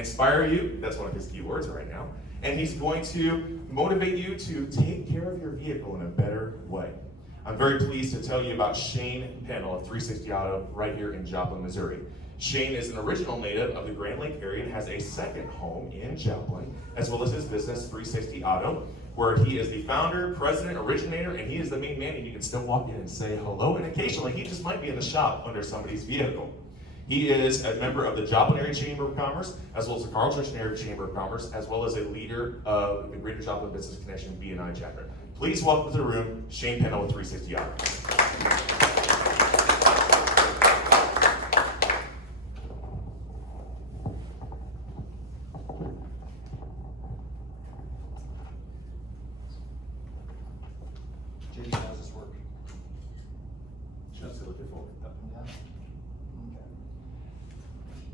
inspire you, that's one of his key words right now, and he's going to motivate you to take care of your vehicle in a better way. I'm very pleased to tell you about Shane Pennell of 360 Auto right here in Joplin, Missouri. Shane is an original native of the Grand Lake area and has a second home in Joplin, as well as his business, 360 Auto, where he is the founder, president, originator, and he is the main man, and you can still walk in and say hello, and occasionally he just might be in the shop under somebody's vehicle. He is a member of the Joplin Area Chamber of Commerce, as well as the Carl Church Area Chamber of Commerce, as well as a leader of the Greater Joplin Business Connection B&I chapter. Please welcome to the room, Shane Pennell with 360 Auto. JD, how does this work? Just looking forward. Up and down?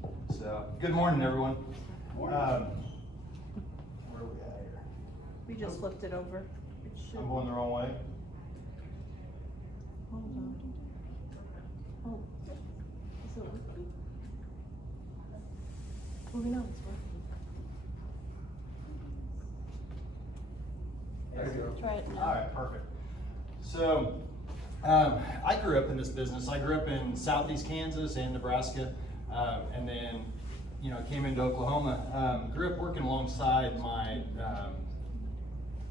Okay. So, good morning, everyone. Morning. Where are we at here? We just flipped it over. It should. I'm going the wrong way. Hold on. Oh, is it working? Well, we know it's working. There you go. Try it now. All right, perfect. So, I grew up in this business. I grew up in southeast Kansas and Nebraska, and then, came into Oklahoma. Grew up working alongside my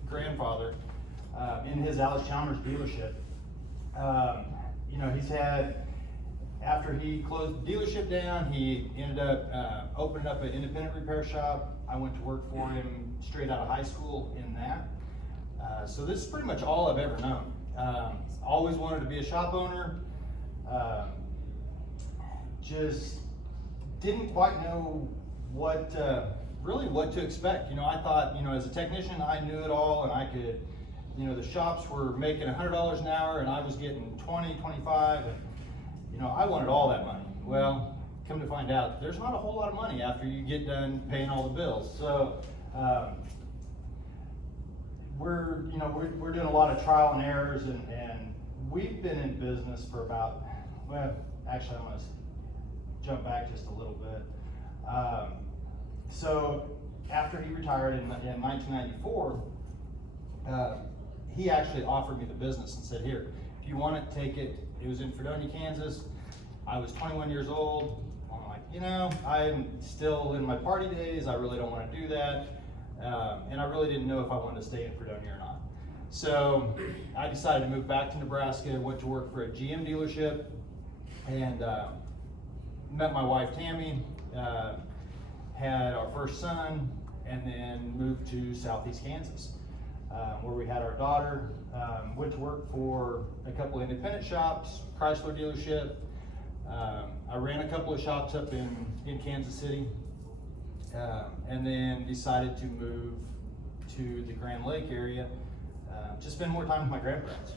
grandfather in his Alice Chalmers dealership. He's had, after he closed the dealership down, he ended up opening up an independent repair shop. I went to work for him straight out of high school in that. So this is pretty much all I've ever known. Always wanted to be a shop owner. Just didn't quite know really what to expect. I thought, as a technician, I knew it all, and I could, the shops were making $100 an hour, and I was getting 20, 25, and, I wanted all that money. Well, come to find out, there's not a whole lot of money after you get done paying all the bills. So, we're doing a lot of trial and errors, and we've been in business for about, actually I'm gonna jump back just a little bit. So after he retired in 1994, he actually offered me the business and said, here, if you want it, take it. It was in Fredonia, Kansas. I was 21 years old. I'm like, I'm still in my party days. I really don't want to do that. And I really didn't know if I wanted to stay in Fredonia or not. So I decided to move back to Nebraska, went to work for a GM dealership, and met my wife Tammy, had our first son, and then moved to southeast Kansas, where we had our daughter. Went to work for a couple of independent shops, Chrysler dealership. I ran a couple of shops up in Kansas City. And then decided to move to the Grand Lake area, to spend more time with my grandparents.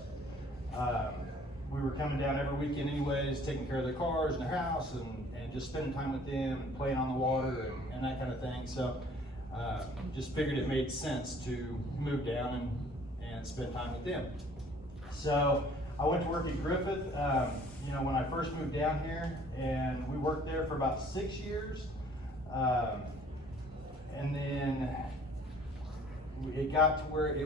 We were coming down every weekend anyways, taking care of their cars and their house, and just spending time with them and playing on the water and that kind of thing. So just figured it made sense to move down and spend time with them. So I went to work at Griffith, when I first moved down here, and we worked there for about 6 years. And then it got to where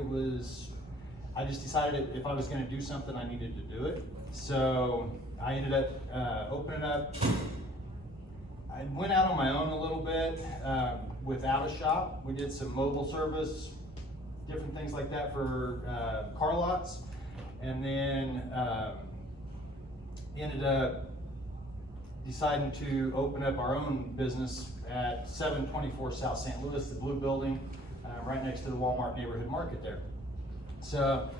I just decided if I was going to do something, I needed to do it. So I ended up opening up. I went out on my own a little bit without a shop. We did some mobile service, different things like that for car lots. And then ended up deciding to open up our own business at 724 South St. Louis, the blue building, right next to the Walmart neighborhood market there. So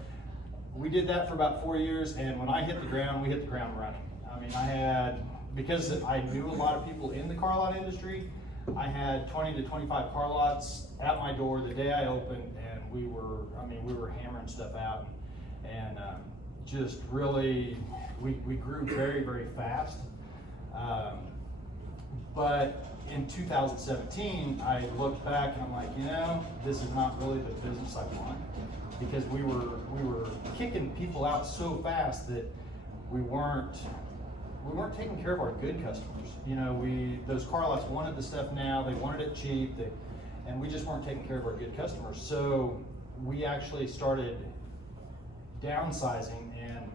we did that for about 4 years, and when I hit the ground, we hit the ground running. I mean, because I knew a lot of people in the car lot industry, I had 20 to 25 car lots at my door the day I opened, and we were hammering stuff out, and just really, we grew very, very fast. But in 2017, I looked back and I'm like, this is not really the business I want, because we were kicking people out so fast that we weren't we weren't taking care of our good customers. You know, those car lots wanted the stuff now, they wanted it cheap, and we just weren't taking care of our good customers. So we actually started downsizing and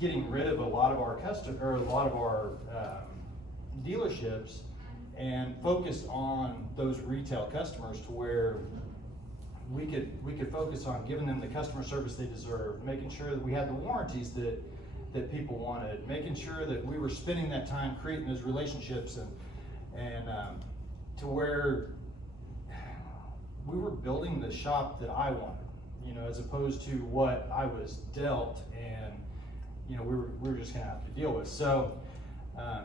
getting rid of a lot of our dealerships, and focused on those retail customers to where we could focus on giving them the customer service they deserve, making sure that we had the warranties that people wanted, making sure that we were spending that time creating those relationships and to where we were building the shop that I wanted, you know, as opposed to what I was dealt, and you know, we were just gonna have to deal with. So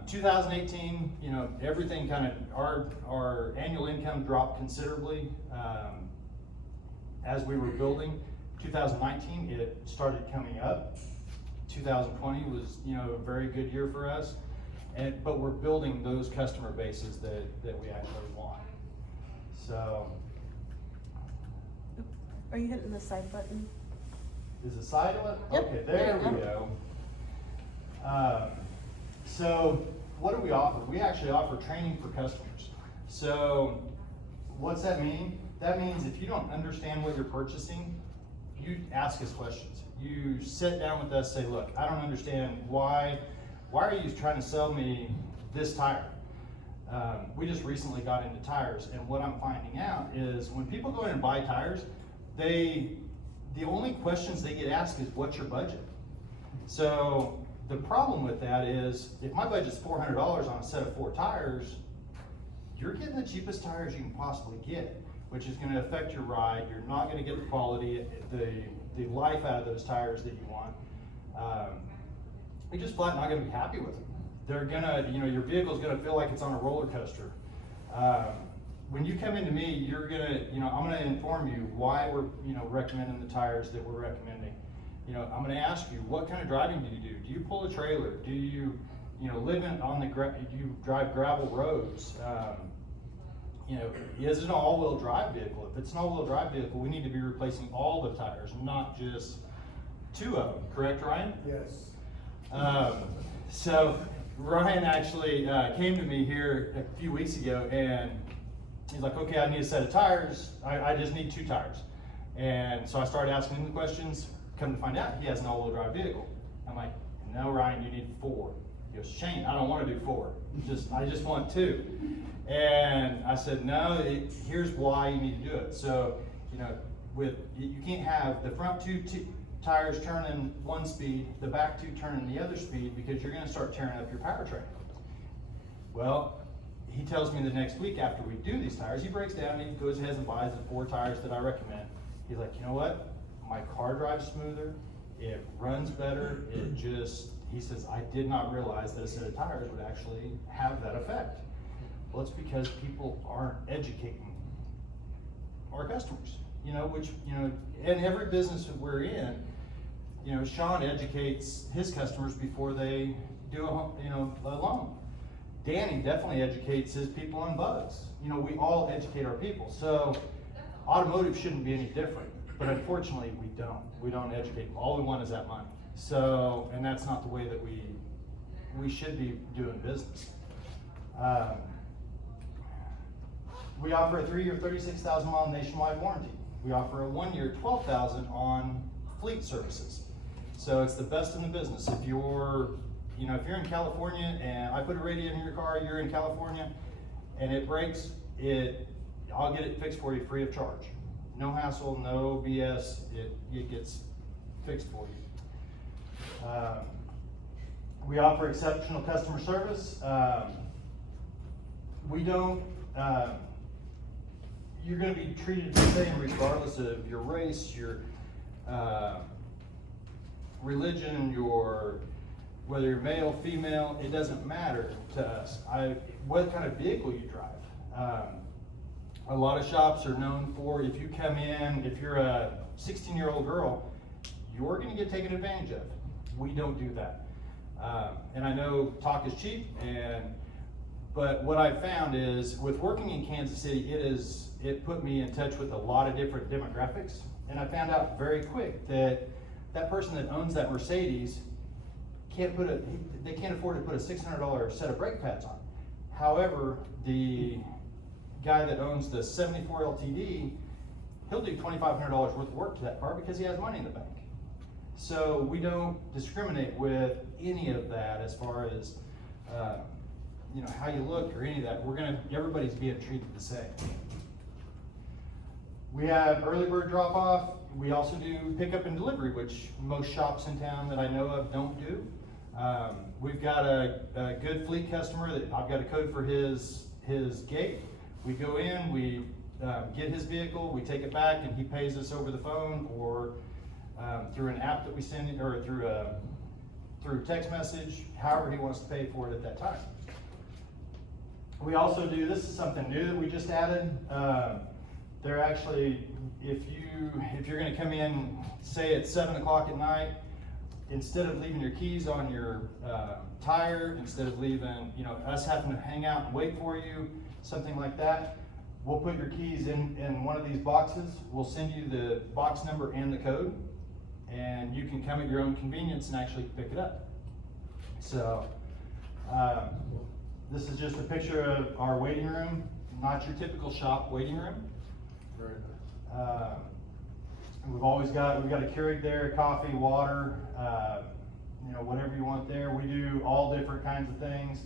2018, you know, everything kind of, our annual income dropped considerably as we were building. 2019, it started coming up. 2020 was, you know, a very good year for us, but we're building those customer bases that we actually want. So. Are you hitting the side button? Is the side button? Yep. Okay, there we go. So what do we offer? We actually offer training for customers. So what's that mean? That means if you don't understand what you're purchasing, you ask us questions. You sit down with us, say, look, I don't understand why are you trying to sell me this tire? We just recently got into tires, and what I'm finding out is when people go in and buy tires, the only questions they get asked is, what's your budget? So the problem with that is, if my budget's $400 on a set of 4 tires, you're getting the cheapest tires you can possibly get, which is gonna affect your ride. You're not gonna get the quality, the life out of those tires that you want. You're just flat not gonna be happy with them. They're gonna, you know, your vehicle's gonna feel like it's on a roller coaster. When you come into me, you're gonna, you know, I'm gonna inform you why we're, you know, recommending the tires that we're recommending. You know, I'm gonna ask you, what kind of driving do you do? Do you pull a trailer? Do you, you know, live on do you drive gravel roads? You know, is it an all-wheel drive vehicle? If it's an all-wheel drive vehicle, we need to be replacing all the tires, not just 2 of them. Correct, Ryan? Yes. So Ryan actually came to me here a few weeks ago, and he's like, okay, I need a set of tires. I just need 2 tires. And so I started asking him the questions. Come to find out, he has an all-wheel drive vehicle. I'm like, no, Ryan, you need 4. He goes, Shane, I don't want to do 4. I just want 2. And I said, no, here's why you need to do it. So, you know, you can't have the front 2 tires turning one speed, the back 2 turning the other speed, because you're gonna start tearing up your powertrain. Well, he tells me the next week after we do these tires, he breaks down, he goes ahead and buys the 4 tires that I recommend. He's like, you know what? My car drives smoother, it runs better, he says, I did not realize that a set of tires would actually have that effect. Well, it's because people aren't educating our customers, you know, which, you know, in every business that we're in, you know, Sean educates his customers before they do a loan. Danny definitely educates his people on bugs. You know, we all educate our people. So automotive shouldn't be any different, but unfortunately we don't. We don't educate them. All we want is that money. So, and that's not the way that we should be doing business. We offer a 3-year, 36,000-mile nationwide warranty. We offer a 1-year, 12,000 on fleet services. So it's the best in the business. If you're in California and I put a radio in your car, you're in California, and it breaks, I'll get it fixed for you free of charge. No hassle, no BS. It gets fixed for you. We offer exceptional customer service. We don't. You're going to be treated the same regardless of your race, your religion, whether you're male, female. It doesn't matter to us. What kind of vehicle you drive. A lot of shops are known for, if you come in, if you're a 16-year-old girl, you're going to get taken advantage of. We don't do that. And I know talk is cheap, but what I've found is with working in Kansas City, it put me in touch with a lot of different demographics, and I found out very quick that person that owns that Mercedes they can't afford to put a $600 set of brake pads on. However, the guy that owns the 74 LTD, he'll do $2,500 worth of work to that car because he has money in the bank. So we don't discriminate with any of that as far as, you know, how you look or any of that. Everybody's being treated the same. We have early bird drop off. We also do pickup and delivery, which most shops in town that I know of don't do. We've got a good fleet customer that I've got a code for his gate. We go in, we get his vehicle, we take it back, and he pays us over the phone or through an app that we send, or through text message, however he wants to pay for it at that time. We also do, this is something new that we just added. They're actually, if you're gonna come in, say at 7 o'clock at night, instead of leaving your keys on your tire, instead of leaving, you know, us having to hang out and wait for you, something like that, we'll put your keys in one of these boxes. We'll send you the box number and the code, and you can come at your own convenience and actually pick it up. So, this is just a picture of our waiting room, not your typical shop waiting room. We've got a Keurig there, coffee, water, you know, whatever you want there. We do all different kinds of things,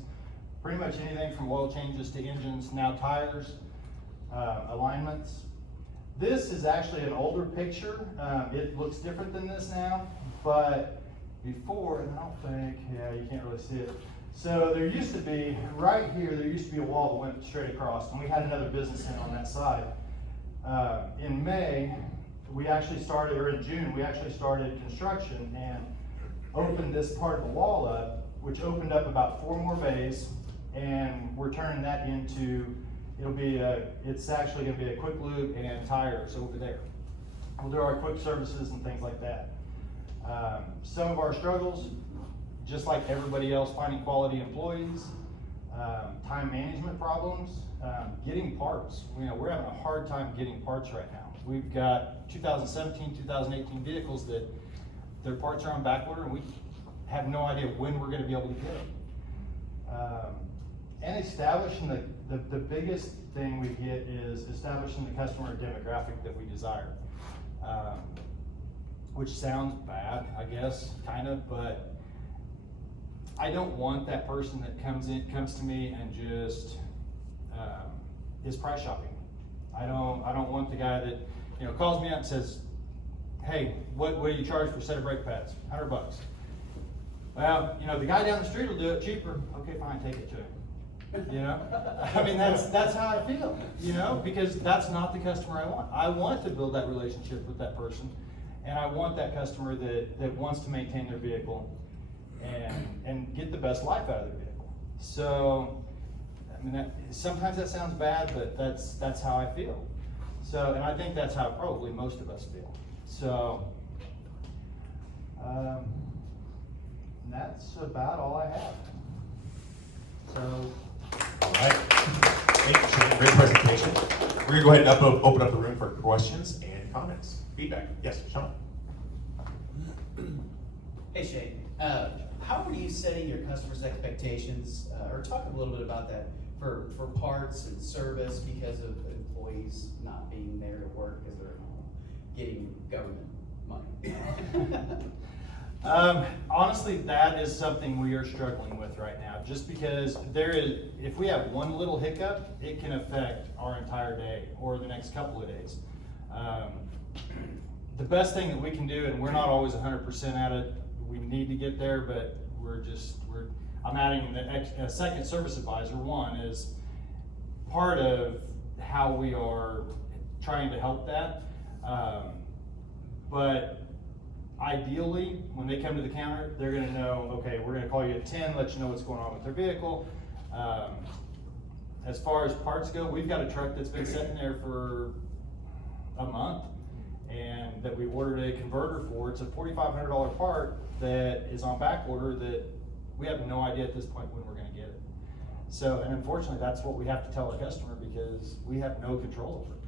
pretty much anything from oil changes to engines, now tires, alignments. This is actually an older picture. It looks different than this now, but before, and I don't think, yeah, you can't really see it. So there used to be, right here, there used to be a wall that went straight across, and we had another business in on that side. In May, we actually started, or in June, we actually started construction and opened this part of the wall up, which opened up about 4 more bays, and we're turning that into, it's actually gonna be a quick lube and tires over there. We'll do our quick services and things like that. Some of our struggles, just like everybody else, finding quality employees, time management problems, getting parts. You know, we're having a hard time getting parts right now. We've got 2017, 2018 vehicles that their parts are on back order, and we have no idea when we're gonna be able to get them. And establishing the biggest thing we get is establishing the customer demographic that we desire. Which sounds bad, I guess, kind of, but I don't want that person that comes to me and just is price shopping. I don't want the guy that, you know, calls me up and says, hey, what do you charge for a set of brake pads? $100. Well, you know, the guy down the street will do it cheaper. Okay, fine, take it to him. You know, I mean, that's how I feel, you know, because that's not the customer I want. I want to build that relationship with that person, and I want that customer that wants to maintain their vehicle and get the best life out of their vehicle. So, I mean, sometimes that sounds bad, but that's how I feel. So, and I think that's how probably most of us feel. So, that's about all I have. So. All right. Thank you, Shane. Great presentation. We're going to go ahead and open up the room for questions and comments, feedback. Yes, Sean. Hey Shane, how are you setting your customers' expectations, or talk a little bit about that for parts and service because of employees not being there to work because they're getting government money? Honestly, that is something we are struggling with right now, just because if we have one little hiccup, it can affect our entire day or the next couple of days. The best thing that we can do, and we're not always 100% at it, we need to get there, but I'm adding a second service advisor. One is part of how we are trying to help that. But ideally, when they come to the counter, they're gonna know, okay, we're gonna call you at 10, let you know what's going on with their vehicle. As far as parts go, we've got a truck that's been sitting there for a month, and that we ordered a converter for. It's a $4,500 part that is on back order that we have no idea at this point when we're gonna get it. So, and unfortunately, that's what we have to tell the customer because we have no control over it.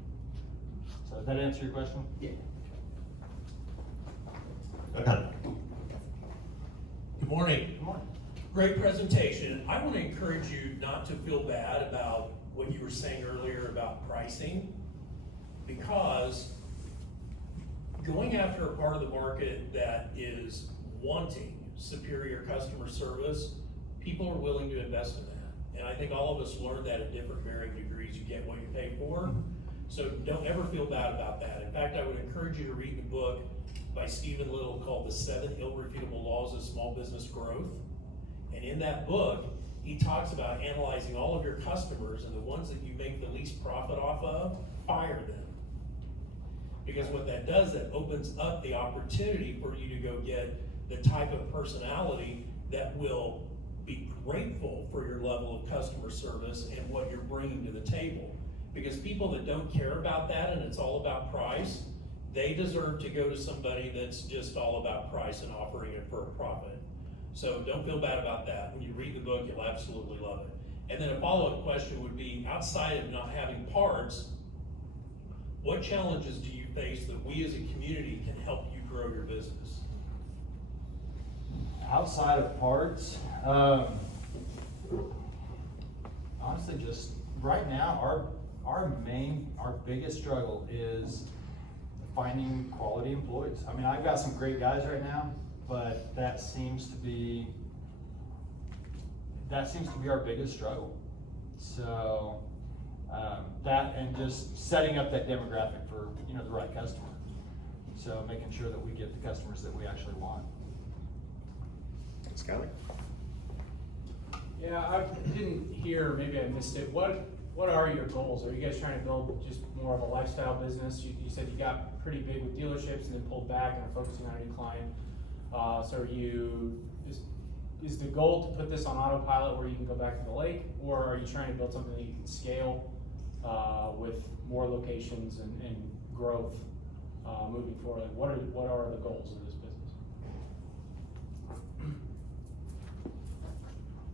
So does that answer your question? Yeah. Okay. Good morning. Good morning. Great presentation. I want to encourage you not to feel bad about what you were saying earlier about pricing, because going after a part of the market that is wanting superior customer service, people are willing to invest in that. And I think all of us learn that at different varying degrees. You get what you pay for. So don't ever feel bad about that. In fact, I would encourage you to read the book by Stephen Little called The 7 Irrefutable Laws of Small Business Growth. And in that book, he talks about analyzing all of your customers, and the ones that you make the least profit off of, fire them. Because what that does, that opens up the opportunity for you to go get the type of personality that will be grateful for your level of customer service and what you're bringing to the table. Because people that don't care about that and it's all about price, they deserve to go to somebody that's just all about price and offering it for a profit. So don't feel bad about that. When you read the book, you'll absolutely love it. And then a follow-up question would be, outside of not having parts, what challenges do you face that we as a community can help you grow your business? Outside of parts, honestly, just right now, our biggest struggle is finding quality employees. I mean, I've got some great guys right now, but that seems to be our biggest struggle. So that, and just setting up that demographic for the right customer. So making sure that we get the customers that we actually want. Skyler? Yeah, I didn't hear, maybe I missed it. What are your goals? Are you guys trying to build just more of a lifestyle business? You said you got pretty big with dealerships and then pulled back and are focusing on a new client. So is the goal to put this on autopilot where you can go back to the lake, or are you trying to build something that you can scale with more locations and growth moving forward? Like what are the goals of this business?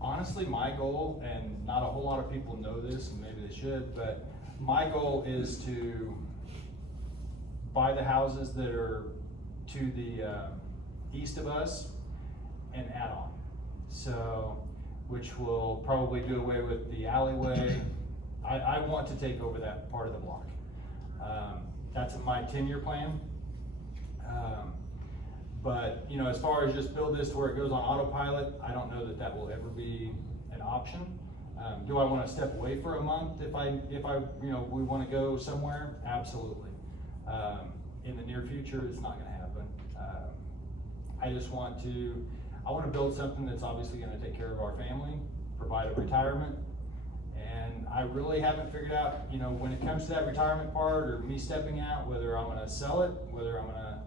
Honestly, my goal, and not a whole lot of people know this, and maybe they should, but my goal is to buy the houses that are to the east of us and add on. So, which will probably do away with the alleyway. I want to take over that part of the block. That's my 10-year plan. But as far as just build this to where it goes on autopilot, I don't know that will ever be an option. Do I want to step away for a month if we want to go somewhere? Absolutely. In the near future, it's not going to happen. I want to build something that's obviously going to take care of our family, provide a retirement, and I really haven't figured out, when it comes to that retirement part or me stepping out, whether I'm going to sell it, whether I'm going to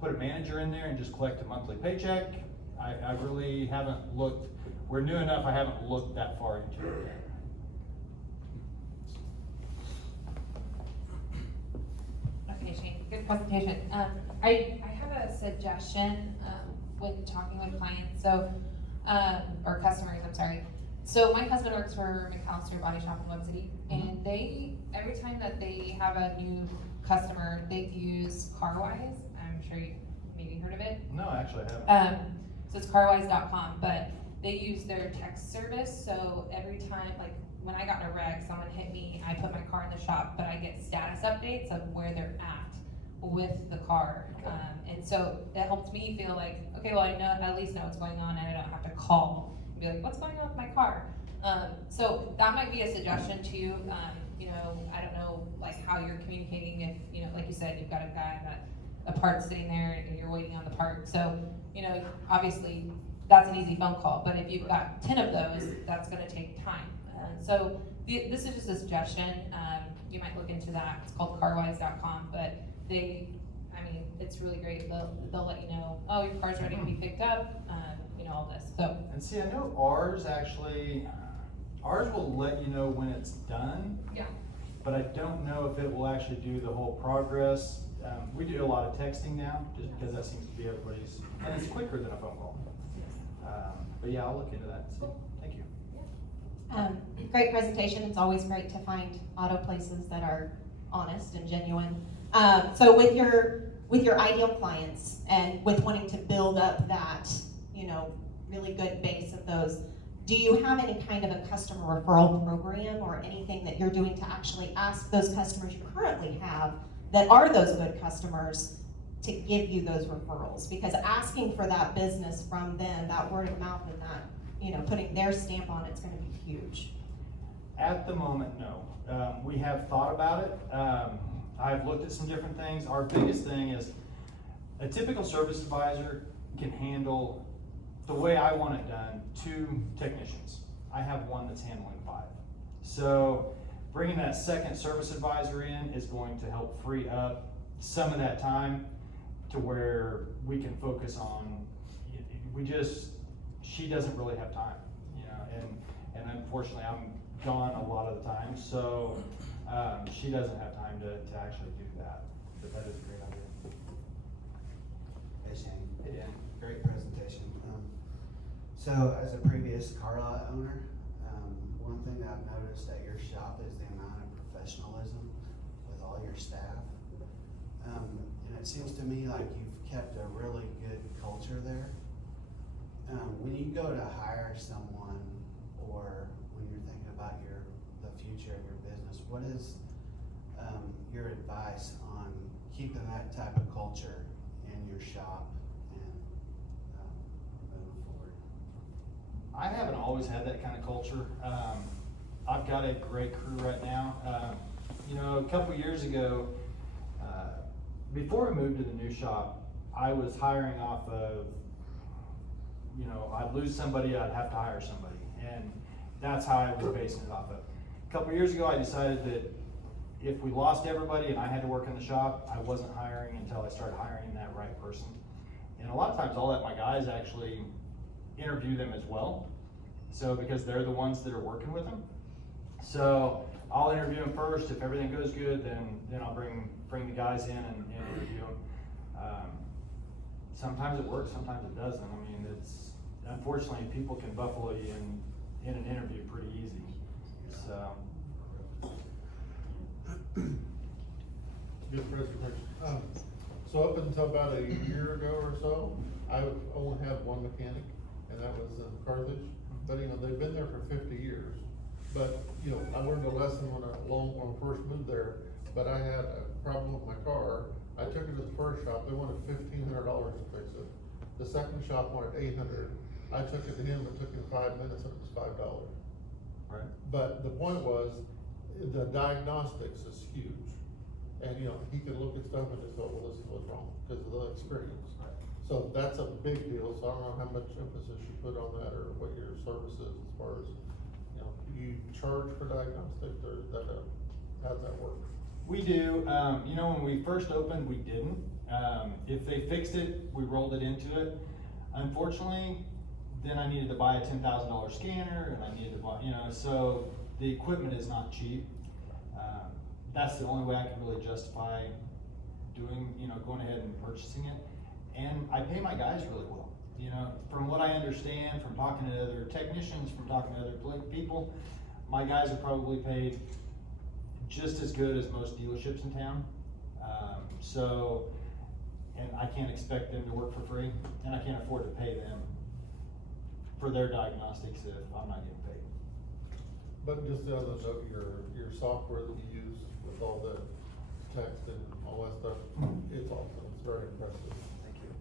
put a manager in there and just collect a monthly paycheck. I really haven't looked. We're new enough, I haven't looked that far into it yet. Okay, Shane, good presentation. I have a suggestion when talking with clients, so, or customers, I'm sorry. So my husband works for McAllister Body Shop in Web City, and every time that they have a new customer, they use CarWise. I'm sure you maybe heard of it. No, actually I haven't. So it's carwise.com, but they use their text service. So every time, like when I got in a wreck, someone hit me, I put my car in the shop, but I get status updates of where they're at with the car. And so it helps me feel like, okay, well, I know, at least know what's going on, and I don't have to call and be like, what's going on with my car? So that might be a suggestion too. I don't know like how you're communicating if, like you said, you've got a guy that a part sitting there and you're waiting on the part. So, obviously that's an easy phone call, but if you've got 10 of those, that's gonna take time. So this is just a suggestion. You might look into that. It's called carwise.com, but it's really great. They'll let you know, oh, your car's ready to be picked up, all this. So. And see, I know ours will let you know when it's done. Yeah. But I don't know if it will actually do the whole progress. We do a lot of texting now, just because that seems to be everybody's, and it's quicker than a phone call. But yeah, I'll look into that. So, thank you. Great presentation. It's always great to find auto places that are honest and genuine. So with your ideal clients and with wanting to build up that, you know, really good base of those, do you have any kind of a customer referral program or anything that you're doing to actually ask those customers you currently have that are those good customers to give you those referrals? Because asking for that business from them, that word of mouth and that, you know, putting their stamp on it's gonna be huge. At the moment, no. We have thought about it. I've looked at some different things. Our biggest thing is a typical service advisor can handle, the way I want it done, 2 technicians. I have one that's handling 5. So bringing that second service advisor in is going to help free up some of that time to where we can focus on, she doesn't really have time, you know, and unfortunately I'm gone a lot of the time, so she doesn't have time to actually do that, but that is a great idea. Hey Shane. Hey, Dan. Great presentation. So as a previous car lot owner, one thing that I've noticed at your shop is the amount of professionalism with all your staff. And it seems to me like you've kept a really good culture there. When you go to hire someone, or when you're thinking about the future of your business, what is your advice on keeping that type of culture in your shop and moving forward? I haven't always had that kind of culture. I've got a great crew right now. You know, a couple years ago, before we moved to the new shop, I was hiring off of, you know, I'd lose somebody, I'd have to hire somebody. And that's how I was basing it off of. A couple years ago, I decided that if we lost everybody and I had to work in the shop, I wasn't hiring until I started hiring that right person. And a lot of times I'll let my guys actually interview them as well. So, because they're the ones that are working with them. So I'll interview them first. If everything goes good, then I'll bring the guys in and interview them. Sometimes it works, sometimes it doesn't. I mean, unfortunately people can buffalo you in an interview pretty easy. So. Good presentation. So up until about a year ago or so, I only had one mechanic, and that was in Carthage. But you know, they've been there for 50 years. But you know, I learned a lesson when I first moved there. But I had a problem with my car. I took it to the first shop. They wanted $1,500 to fix it. The second shop wanted $800. I took it to him. It took him 5 minutes, and it was $5. Right. But the point was, the diagnostics is huge. And you know, he can look at stuff and just go, well, this is what's wrong, because of the experience. Right. So that's a big deal, so I don't know how much emphasis you put on that, or what your service is as far as, you know, do you charge for diagnostics, or is that how's that work? We do. You know, when we first opened, we didn't. If they fixed it, we rolled it into it. Unfortunately, then I needed to buy a $10,000 scanner, and I needed to buy, you know, so the equipment is not cheap. That's the only way I can really justify going ahead and purchasing it. And I pay my guys really well. You know, from what I understand, from talking to other technicians, from talking to other people, my guys are probably paid just as good as most dealerships in town. And I can't expect them to work for free, and I can't afford to pay them for their diagnostics if I'm not getting paid. But just the other note, your software that you use with all the text and all that stuff, it's awesome, it's very impressive. Thank you.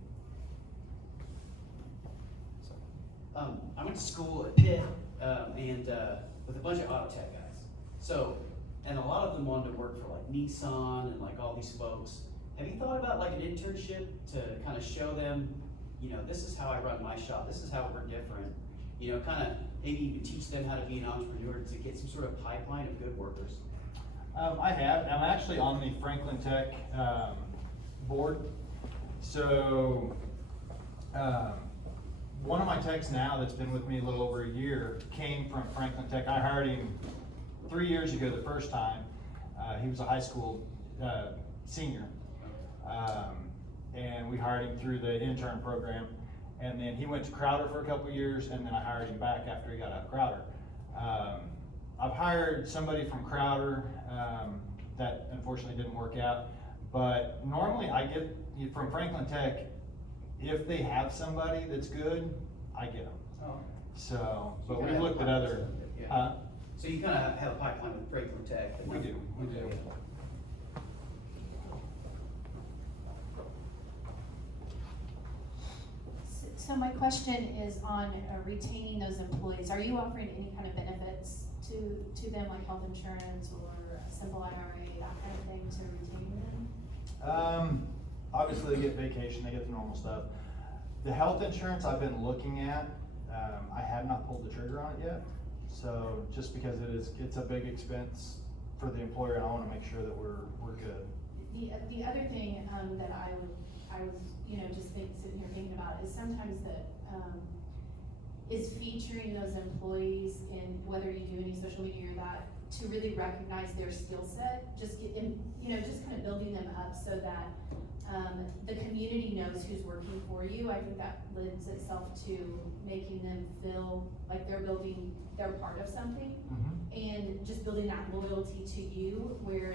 I went to school at Pitt, and with a bunch of auto tech guys. So, and a lot of them wanted to work for like Nissan and like all these folks. Have you thought about like an internship to kind of show them, you know, this is how I run my shop, this is how we're different, you know, kind of maybe you can teach them how to be an entrepreneur to get some sort of pipeline of good workers? I have. I'm actually on the Franklin Tech board. So one of my techs now that's been with me a little over a year came from Franklin Tech. I hired him 3 years ago the first time. He was a high school senior. And we hired him through the intern program. And then he went to Crowder for a couple of years, and then I hired him back after he got out of Crowder. I've hired somebody from Crowder that unfortunately didn't work out. But normally I get from Franklin Tech, if they have somebody that's good, I get them. Oh, So, So you but kinda we've have looked at pipeline other, stuff, yeah. uh, So you kinda have a pipeline with Breakthrough Tech? we do. So my question is on retaining those employees. Are you offering any kind of benefits to them, like health insurance or a simple IRA, that kind of thing, to retain them? Obviously they get vacation, they get the normal stuff. The health insurance I've been looking at, I have not pulled the trigger on it yet. So just because it's a big expense for the employer, and I wanna make sure that we're good. The other thing that I was, just sitting here thinking about is sometimes is featuring those employees in whether you do any social media or that, to really recognize their skill set, just kind of building them up so that the community knows who's working for you. I think that lends itself to making them feel like they're part of something, and just building that loyalty to you, where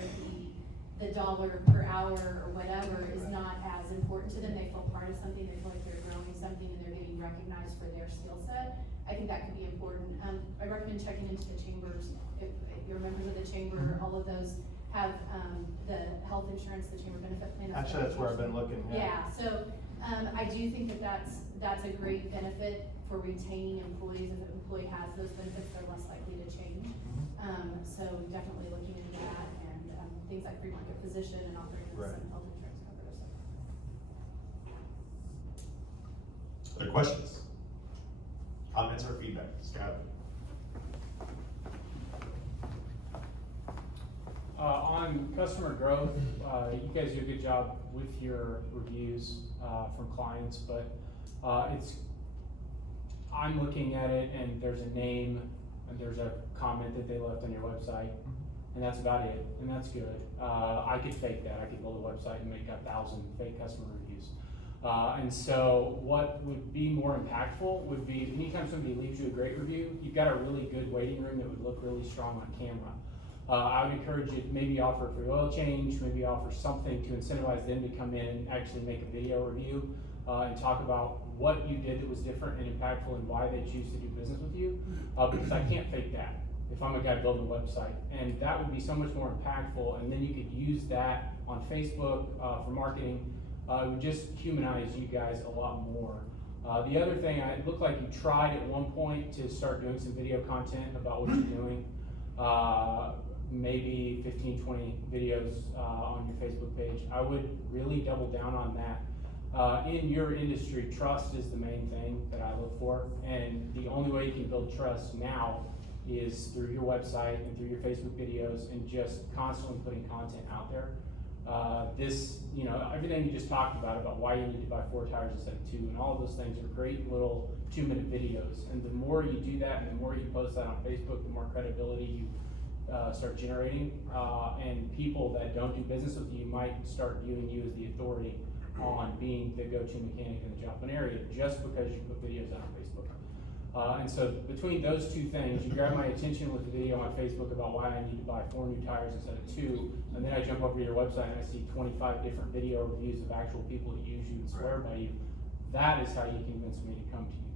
the dollar per hour or whatever is not as important to them. They feel part of something, they feel like they're growing something, and they're getting recognized for their skill set. I think that could be important. I recommend checking into the chambers. If you're members of the chamber, all of those have the health insurance, the chamber benefit plan. Actually, that's where I've been looking, Yeah, so I do think that's a great benefit for retaining employees. If an employee has those benefits, they're less likely to change. So definitely looking into that, and things like free market physician and offering them some health insurance coverage. Other questions? Comments or feedback? Scott? On customer growth, you guys do a good job with your reviews from clients, but I'm looking at it and there's a name and there's a comment that they left on your website, and that's about it, and that's good. I could fake that. I could build a website and make 1,000 fake customer reviews. And so what would be more impactful would be anytime somebody leaves you a great review, you've got a really good waiting room that would look really strong on camera. I would encourage you to maybe offer a free oil change, maybe offer something to incentivize them to come in and actually make a video review and talk about what you did that was different and impactful and why they choose to do business with you. Because I can't fake that if I'm a guy building a website. And that would be so much more impactful, and then you could use that on Facebook for marketing. It would just humanize you guys a lot more. The other thing, it looked like you tried at one point to start doing some video content about what you're doing. Maybe 15, 20 videos on your Facebook page. I would really double down on that. In your industry, trust is the main thing that I look for, and the only way you can build trust now is through your website and through your Facebook videos and just constantly putting content out there. Everything you just talked about why you need to buy 4 tires instead of 2, and all of those things are great little 2-minute videos. And the more you do that and the more you post that on Facebook, the more credibility you start generating, and people that don't do business with you might start viewing you as the authority on being the go-to mechanic in the Joplin area just because you put videos out on Facebook. And so between those two things, you grab my attention with the video on Facebook about why I need to buy 4 new tires instead of 2, and then I jump over to your website and I see 25 different video reviews of actual people that use you and swear by you. That is how you convince me to come to you.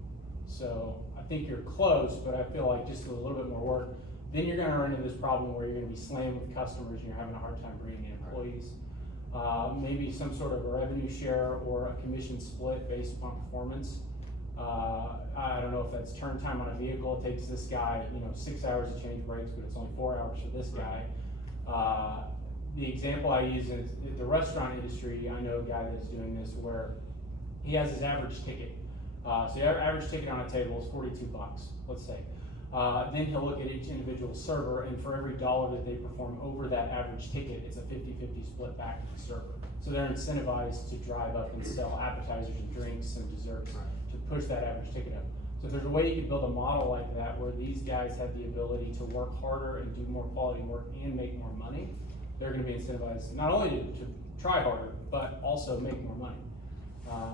So I think you're close, but I feel like just a little bit more work. Then you're gonna run into this problem where you're gonna be slammed with customers and you're having a hard time bringing in employees. Maybe some sort of a revenue share or a commission split based upon performance. I don't know if that's turn time on a vehicle. It takes this guy, 6 hours to change brakes, but it's only 4 hours for this guy. The example I use is the restaurant industry. I know a guy that's doing this where he has his average ticket. So your average ticket on a table is $42, let's say. Then he'll look at each individual server, and for every dollar that they perform over that average ticket, it's a 50-50 split back to the server. So they're incentivized to drive up and sell appetizers and drinks and desserts to push that average ticket up. So if there's a way you could build a model like that where these guys have the ability to work harder and do more quality work and make more money, they're gonna be incentivized not only to try harder, but also make more money.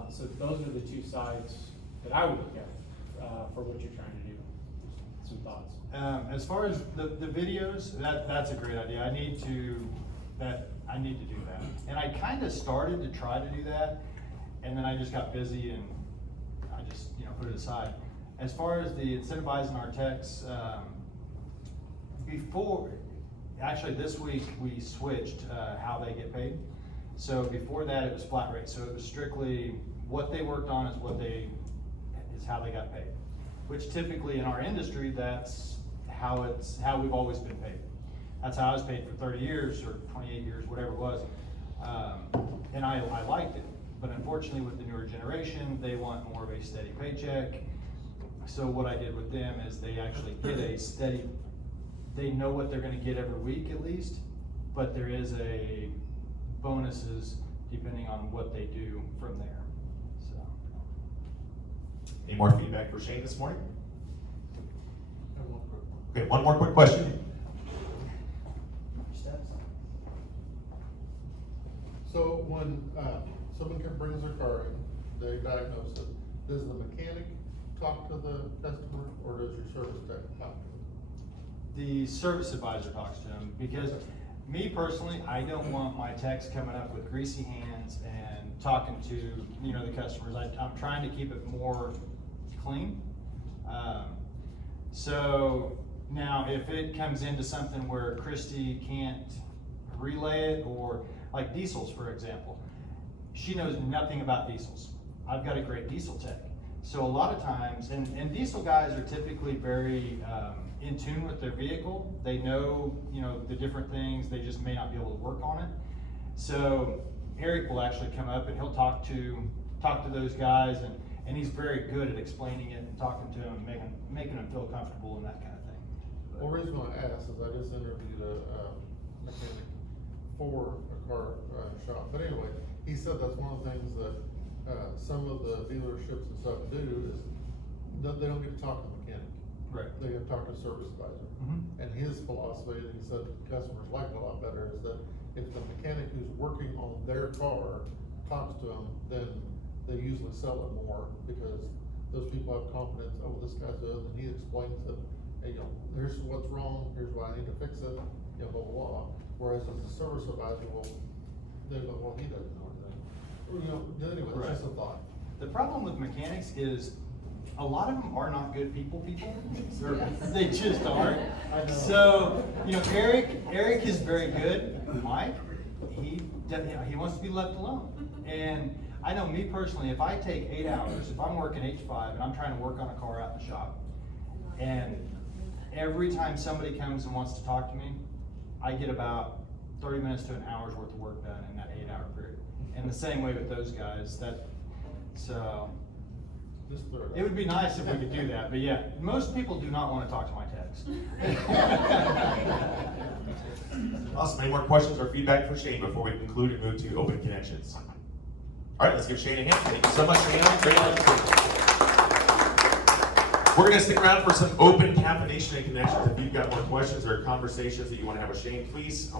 So those are the two sides that I would look at for what you're trying to do. Some thoughts. As far as the videos, that's a great idea. I need to do that. And I kind of started to try to do that, and then I just got busy and I just, put it aside. As far as the incentivizing our techs, actually this week, we switched, how they get paid. So before that, it was flat rate, so it was strictly what they worked on is how they got paid. Which typically in our industry, that's how we've always been paid. That's how I was paid for 30 years or 28 years, whatever it was. And I liked it, but unfortunately with the newer generation, they want more of a steady paycheck. So what I did with them is they actually get a steady, they know what they're gonna get every week at least, but there is a bonuses depending on what they do from there, so. Any more feedback for Shane this morning? And one quick one. Okay, one more quick question. Steps? So when, someone brings their car in, they diagnose it, does the mechanic talk to the customer, or does your service tech talk to them? The service advisor talks to them, because me personally, I don't want my techs coming up with greasy hands and talking to, the customers. I'm trying to keep it more clean. So now if it comes into something where Christy can't relay it, or like diesels, for example, she knows nothing about diesels. I've got a great diesel tech. So a lot of times, and diesel guys are typically very in tune with their vehicle. They know, the different things, they just may not be able to work on it. So Eric will actually come up and he'll talk to those guys, and he's very good at explaining it and talking to them, making them feel comfortable and that kind of thing. Well, the reason I asked is I just interviewed a mechanic for a car shop, but anyway, he said that's one of the things that some of the dealerships and stuff do is that they don't get to talk to the mechanic. Right. They have to talk to a service advisor. Mhm. And his philosophy, and he said customers like it a lot better, is that if the mechanic who's working on their car talks to them, then they usually sell it more, because those people have confidence, oh, this guy's good, and he explains that, hey, here's what's wrong, here's why I need to fix it, blah, blah, blah. Whereas as a service advisor, they go, well, he doesn't know anything. Or, anyway, Right. it's just a thought. The problem with mechanics is a lot of them are not good people. They just aren't. I know. So, Eric is very good. Mike, he wants to be left alone. And I know me personally, if I take 8 hours, if I'm working 8 to 5 and I'm trying to work on a car out in the shop, and every time somebody comes and wants to talk to me, I get about 30 minutes to an hour's worth of work done in that 8-hour period. And the same way with those guys, so. Just throw it It out. would be nice if we could do that, but yeah, most people do not want to talk to my techs. Awesome. Any more questions or feedback for Shane before we conclude and move to open connections? All right, let's give Shane a hand. Thank you so much, Shane. Great presentation. We're going to stick around for some open caffeination and connections. If you've got more questions or conversations that you want to have with Shane, please